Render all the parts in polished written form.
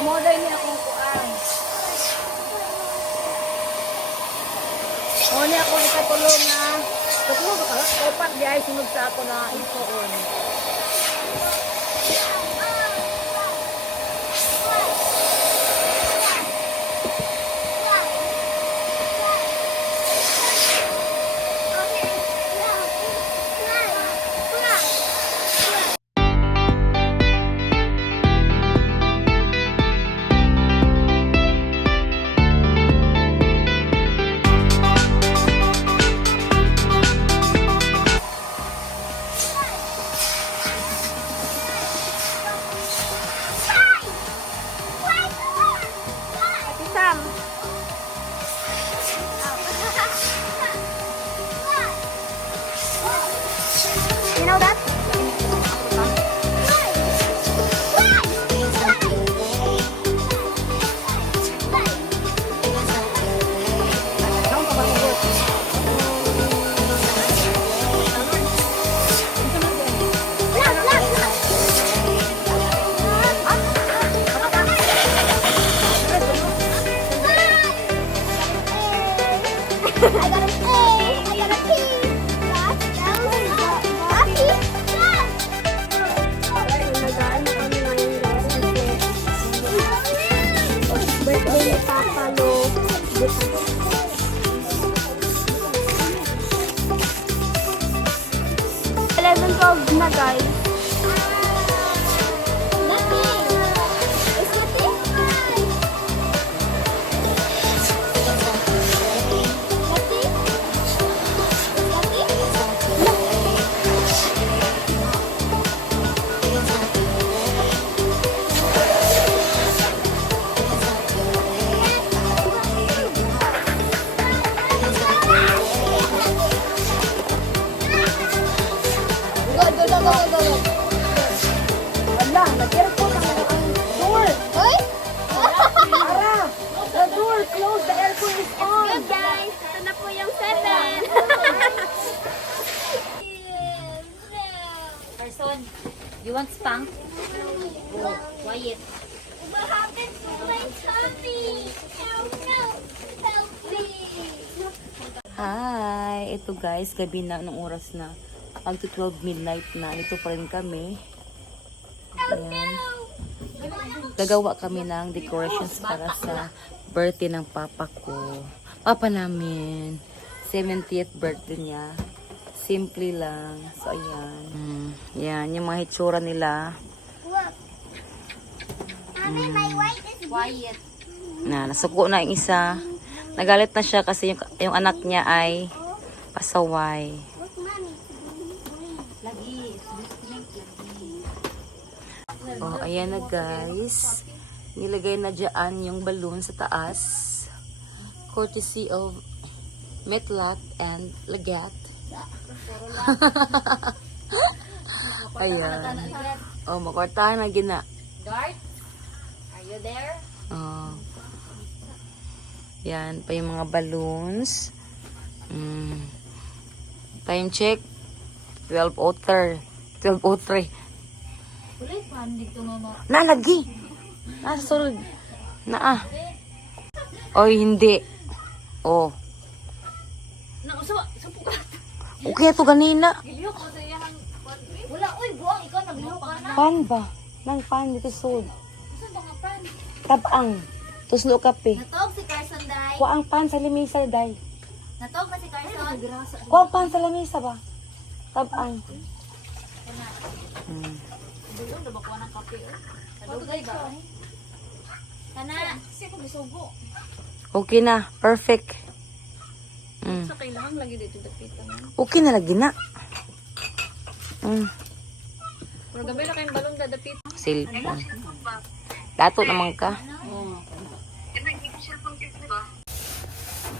amo dai ni akong kuan. O ni ako ikatulong na katulong ka upat di ay sunod sa ako na ituon. You know that? I got an A. I got a P. Birthday ni Papa Lo. 11-12 na guys. Wala, nag-airport ang door. Hoy! Ara, the door closed, the aircon is on. Good guys, ito na po yung 7. Person, you want spank? Oh, quiet. What happened to my tummy? Oh no! Help me! Hi! Ito guys, gabi na, anong oras na? Pag 12 midnight na, ito pa rin kami. Ayan. Gagawa kami ng decorations para sa birthday ng papa ko. Papa namin. 70th birthday niya. Simple lang. So, ayan. Yan, yung mga hitsura nila. Look. Mommy, my white is quiet. Nasuko na yung isa. Nagalit na siya kasi yung anak niya ay pasaway. Look, mommy. Oh, ayan na guys. Nilagay na dyan yung balloon sa taas. Courtesy of Metlat and Lagat. Ayan. Oh, makwartahan na gina. Dart, are you there? Oh. Yan, pa yung mga balloons. Time check. 12:03. 12:03. Ulit pa, dito nga na. Nalagi. Nasulod. Naa. Oy, hindi. Oh. Nausawa, supo ka. Okay to ganina. Giliyo ko sa iyang country. Wala, uy, buwang, ikaw nagliyo ka na. Pan ba? Nang pan dito sud. Saan ba nga pan? Tabang. Tuslo kape. Natog si Carson, Day. Kuha ang pan sa lamisa, day. Natog na si Carson. Kuha ang pan sa lamisa ba? Tabang. Doon, na bakuha ng kape. Kadugay ba? Kana. Kasi ako bisugo. Okay na. Perfect. Sa kailangan lagi dito dapita man. Okay na lagi na. Pero gabay na kayong balong dadapit. Cellphone. Dato naman ka.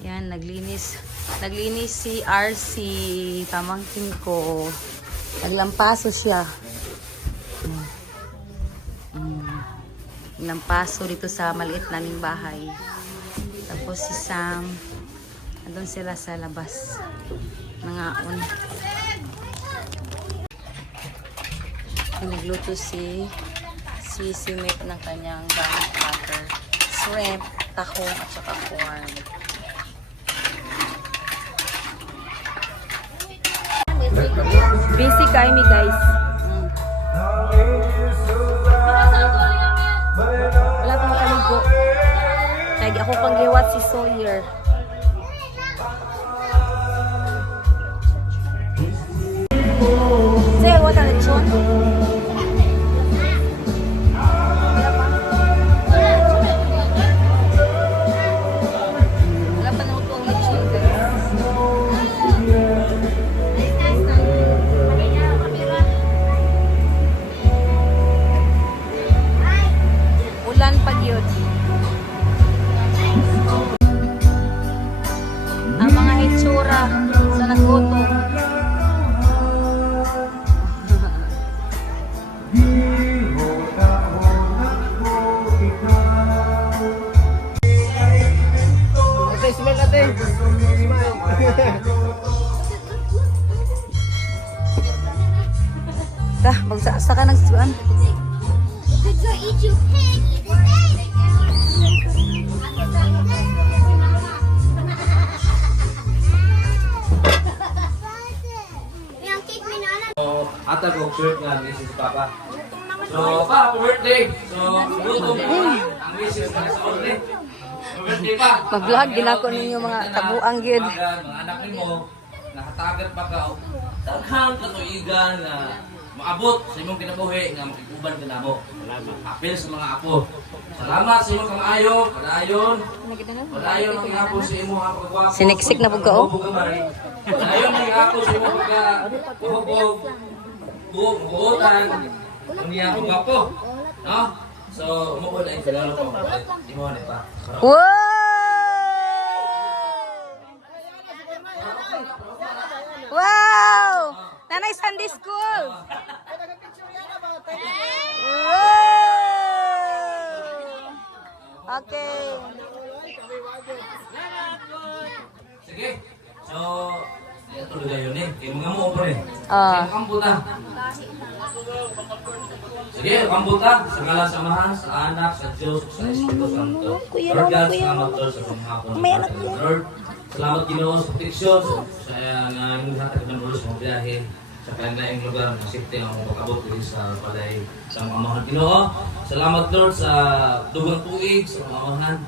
Yan, naglinis. Naglinis si RC, pamangkin ko. Naglampaso siya. Naglampaso dito sa maliit naming bahay. Tapos si Sam, andun sila sa labas. Nangaon. Nagluto si nagsisimit ng kanyang garlic butter, shrimp, tahong at saka corn. Busy kami guys. Wala pa makaligo. Lagi ako pang liwat si Sawyer. Sir, what are the chon? Wala pa naman po ang lechon guys. Ulan pag yun. Ang mga hitsura sa nagboto. Ate, smile ate. Smile. Magsa ka ng suan. Could you eat your pig? Yang cake ni Nana. So, ata ko shirt nga, this is Papa. So, pa, happy birthday! So, luto mo ang wishes na sa birthday. Happy birthday pa! Mag-vlog, ginako ninyo mga tabuang yun. Mga anak mo, nakatagat pa ka. Taghang katuigan na maabot sa imong kinabuhi nga makikuban ka na mo. Apil sa mga apo. Salamat sa imong kamayo, padayon. Padayon ang ihapon sa imong pagkagwapo. Siniksik na po ka, oh. Padayon ang ihapon sa imong pagkagwapo. Buutan. Ang iyang pagkagwapo. No? So, umupo na yung kilalo ko. Di mo na pa. Wow! Wow! Nanay Sunday School! Wow! Okay. Sige. So, ito na yun eh. Kaya mga mo pa rin. Ah. Kambuta. Sige, kambuta. Sa ngalan sa Ama, sa Anak, sa Diyos, sa Espiritu Santo. Lord God, salamat Lord sa panghapon. Lord, salamat Ginoo sa proteksyon. Sa imong hatag ng Lord sa mga biyahe. Sa kanilang lugar ng safety ng pagkabot dito sa palay sa mga amahan Ginoo. Salamat Lord sa dugang tuig sa mga amahan.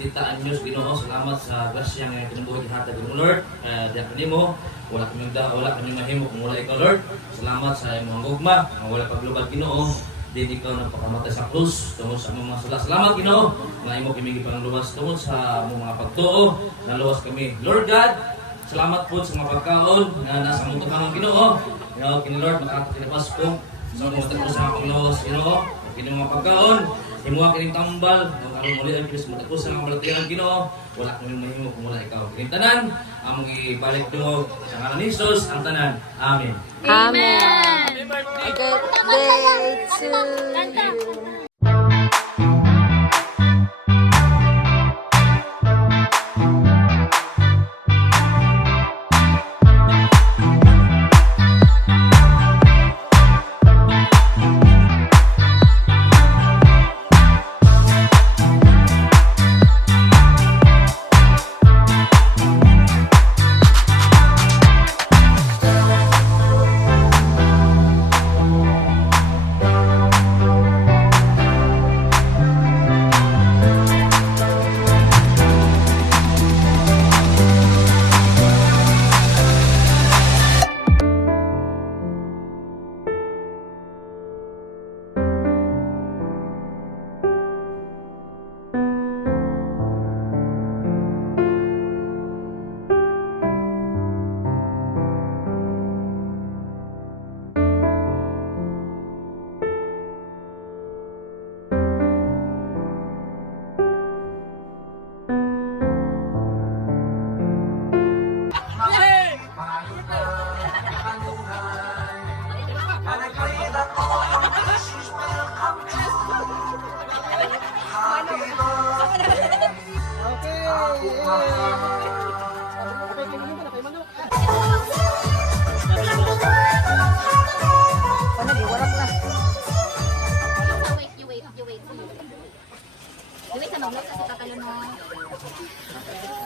Kita anyos Ginoo, salamat sa grasya nga kinabuhi hatag ng Lord. Diya kanimo, wala kami mahimo kung wala ikaw Lord. Salamat sa imong gugma, nga wala paglubad Ginoo. Din ikaw napakamatay sa krus tungod sa among mga sala. Salamat Ginoo, nga imo kami gipangluwas tungod sa among mga pagtuo, naluwas kami. Lord God, salamat po sa mga pagkaon na nasa among tumangang Ginoo. Nga kini Lord makakatilapas ko sa among pagtuo sa among luwas Ginoo. Kini mga pagkaon, himuha kining tambal, ang muli ang Diyos matapos sa mga balatiran Ginoo, wala kami mahimo kung wala ikaw. Kining tanan, among ibalik dungog sa ngalan ni Jesus ang tanan. Amen. Amen. Good day to you.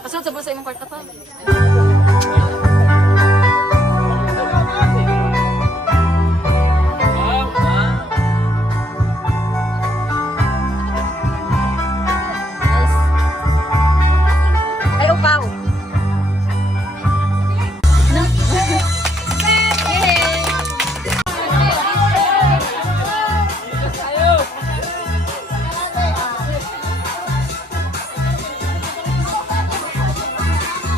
Kasunod sa bulsa imong kwarta pa. Ay, upaw.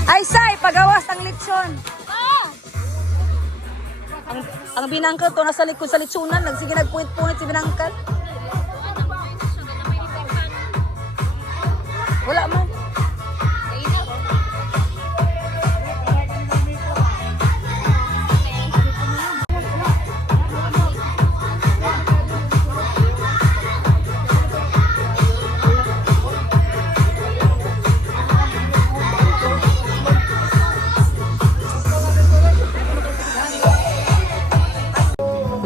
Ay, Sai, pagawas ang litson. Ang binangkal to nasa likod sa litsunan, nagsige nagpuit-punit si binangkal. Wala man.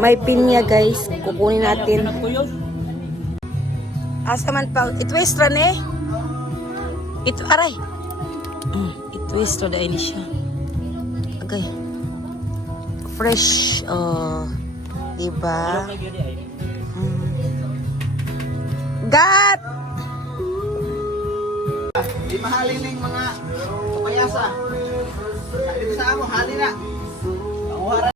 May pinya guys, kukunin natin. Asa man pa, itwist ra ne. Ito aray. Itwist ra dai ni siya. Okay. Fresh diba? Gat. Di mahalin ng mga kapayasa. Di sa amo, halin na.